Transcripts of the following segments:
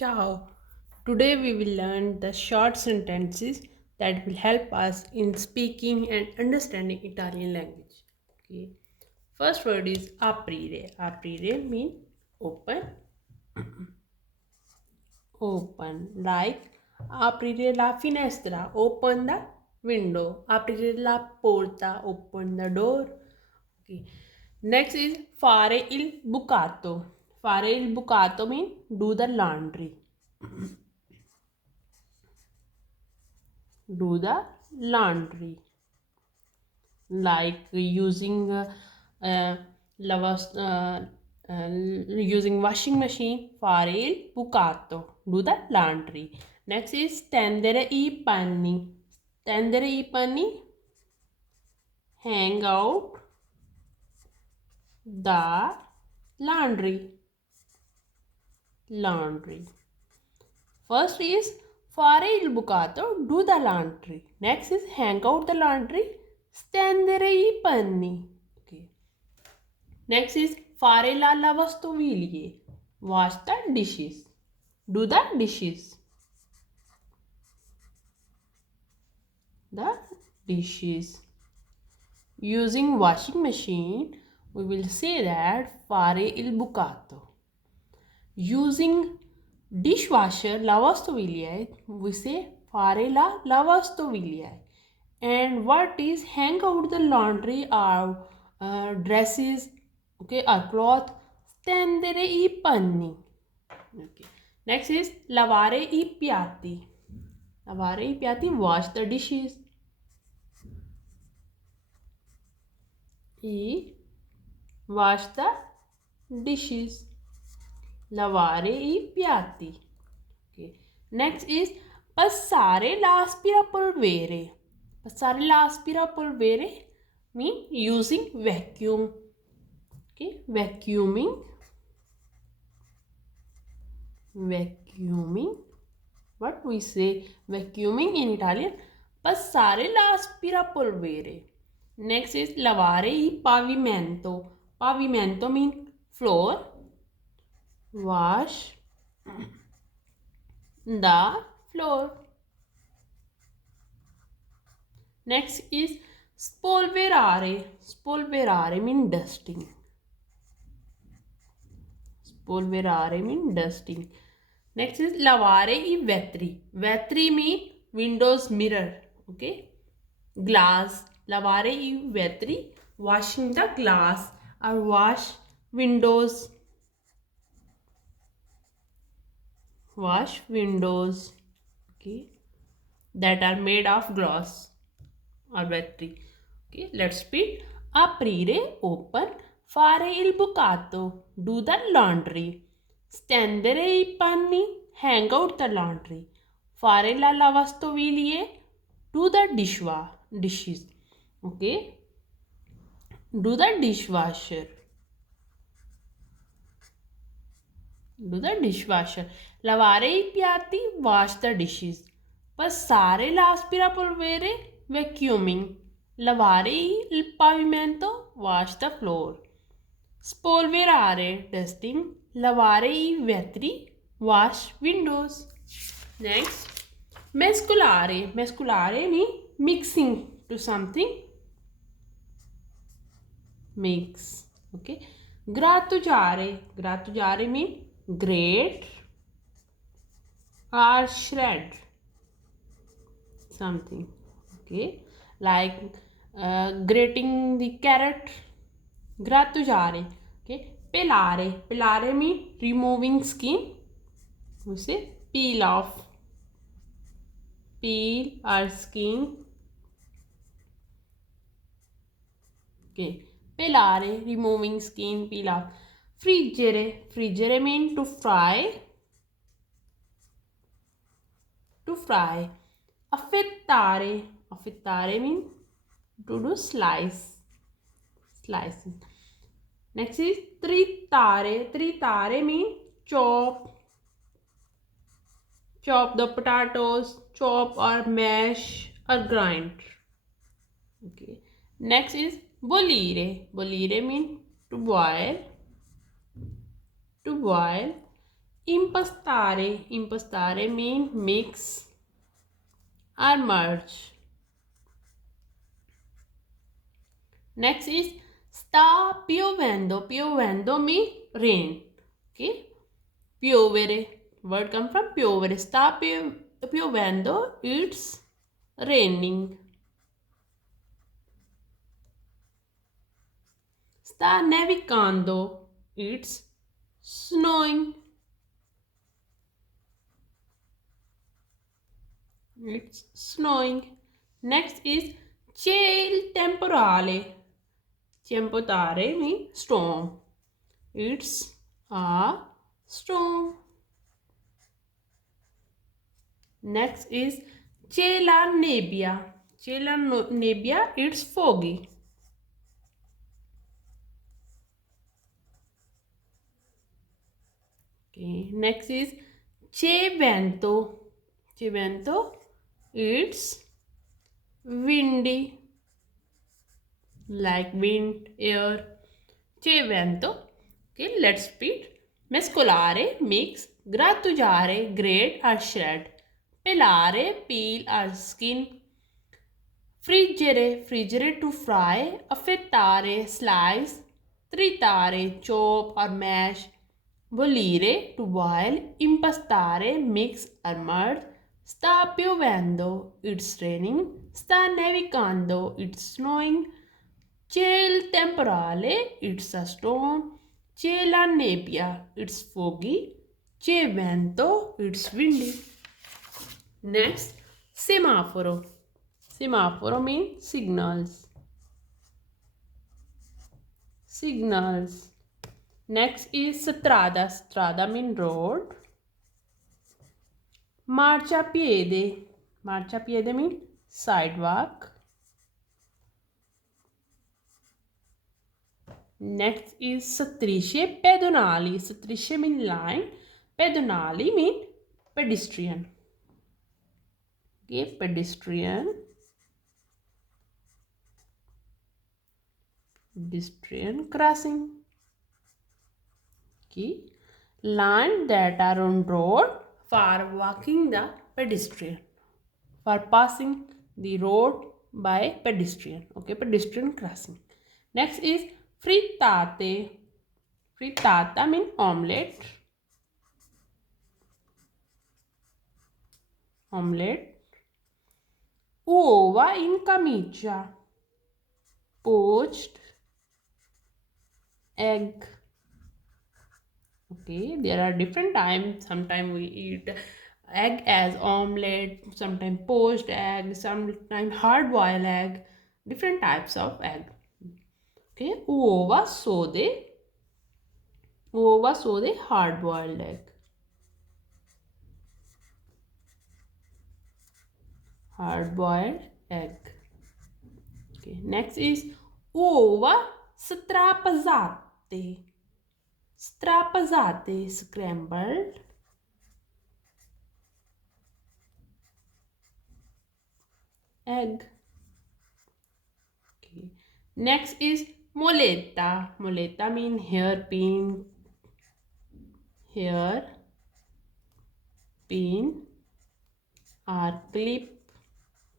Ciao. Today we will learn the short sentences that will help us in speaking and understanding Italian language. Okay. First word is aprire. Aprire means open. Open. Like aprire la finestra. Open the window. Aprire la porta. Open the door. Okay. Next is fare il bucato. Fare il bucato means do the laundry. Do the laundry, like uh, lavas, uh, using washing machine. Fare il bucato, do the laundry. Next is stendere I panni. Stendere I panni, hang out the laundry. First is fare il bucato, do the laundry. Next is hang out the laundry, stendere I panni. Okay. Next is fare la lavastoviglie, wash the dishes. Do the dishes. The dishes. Using washing machine, we will say that fare il bucato. Using dishwasher lavastoviglie, we say fare la lavastoviglie. And what is hang out the laundry or dresses, okay, or cloth, stendere I panni. Okay. Next is lavare I piatti. Lavare I piatti, wash the dishes. I wash the dishes. Lavare I piatti. Okay. Next is passare l'aspirapolvere. Passare l'aspirapolvere mean using vacuum. Okay, vacuuming. What we say vacuuming in Italian? Passare l'aspirapolvere. Next is lavare il pavimento. Pavimento mean floor. Wash the floor. Next is spolverare. Spolverare mean dusting. Spolverare mean dusting. Next is lavare I vetri. Vetri mean windows mirror. Okay. Glass. Lavare I vetri. Washing the glass or wash windows. Wash windows. Okay. That are made of glass or vetri. Okay. Let's repeat. Aprire, open. Fare il bucato, do the laundry. Stendere I panni, hang out the laundry. Fare la lavastoviglie, do the dishes. Okay. Do the dishwasher. Do the dishwasher. Lavare I piatti, wash the dishes. Passare l'aspirapolvere, vacuuming. Lavare il pavimento, wash the floor. Spolverare, dusting. Lavare I vetri, wash windows. Next, mescolare. Mescolare means mixing to something. Mix. Okay. Grattugiare. Grattugiare means grate or shred something. Okay. Like grating the carrot. Grattugiare. Okay. Pelare. Pelare means removing skin. We say peel off. Peel or skin. Okay. Pelare, removing skin, peel off. Friggere. Friggere means to fry. To fry. Affettare. Affettare means to do slice. Slices. Next is tritare. Tritare means chop. Chop the potatoes, chop or mash or grind. Okay. Next is bollire. Bollire means to boil. To boil. Impastare. Impastare means mix or merge. Next is sta piovendo. Piovendo means rain. Okay. Piovere. Word come from piovere. Sta piovendo. It's raining. Sta nevicando. It's snowing. It's snowing. Next is c'è il temporale. Temporale means storm. It's a storm. Next is c'è la nebbia. C'è la nebbia, it's foggy. Okay. Next is c'è vento. C'è vento, it's windy. Like wind, air. C'è vento. Okay, let's repeat. Mescolare, mix. Grattugiare, grate or shred. Pelare, peel or skin. Friggere, friggere to fry. Affettare, slice. Tritare, chop or mash. Bollire, to boil. Impastare, mix or merge. Sta piovendo, it's raining. Sta nevicando, it's snowing. C'è il temporale, it's a storm. C'è la nebbia, it's foggy. C'è vento, it's windy. Next, semaforo. Semaforo means signals. Signals. Next is strada. Strada means road. Marciapiede. Marciapiede means sidewalk. Next is strisce pedonali. Strisce mean line. Pedonali mean pedestrian. Okay, pedestrian. Pedestrian crossing. Okay, line that are on road for walking the pedestrian. For passing the road by pedestrian. Okay, pedestrian crossing. Next is frittate. Frittata means omelette. Omelette. Uova in camicia. Poached egg. Okay, there are different times. Sometimes we eat egg as omelette, sometimes poached egg, sometimes hard boiled egg, different types of egg. Okay, uova sode. Uova sode, hard boiled egg. Hard boiled egg. Okay, next is uova strapazzate. Strapazzate, scrambled egg. Okay. Next is moletta. Moletta means hairpin. Hairpin or clip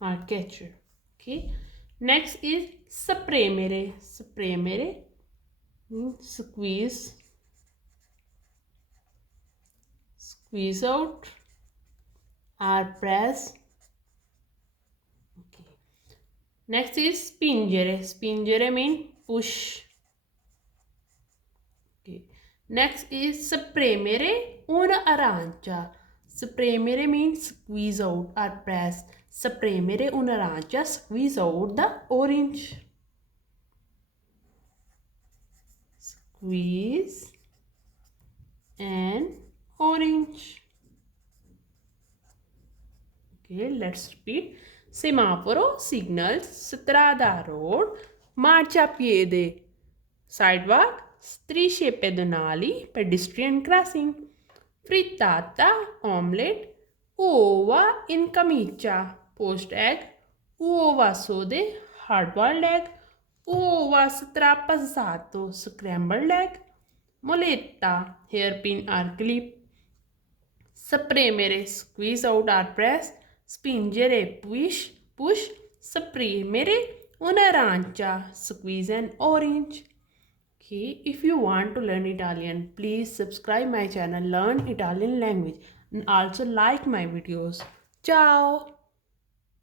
or catcher. Okay. Next is spremere. Spremere means squeeze. Squeeze out or press. Okay. Next is spingere. Spingere means push. Okay. Next is spremere una arancia. Spremere means squeeze out or press. Spremere una arancia, squeeze out the orange. Squeeze an orange. Okay, let's repeat. Semaforo, signals, strada, road, marciapiede, sidewalk, strisce pedonali, pedestrian crossing, frittata, omelette, uova in camicia, poached egg, uova sode, hard-boiled egg, uova strapazzato, scrambled egg, moletta, hairpin or clip, Spremere, squeeze out or press. Spingere, push. Spremere un'arancia, squeeze an orange. Okay, if you want to learn Italian, please subscribe my channel Learn Italian Language and also like my videos. Ciao!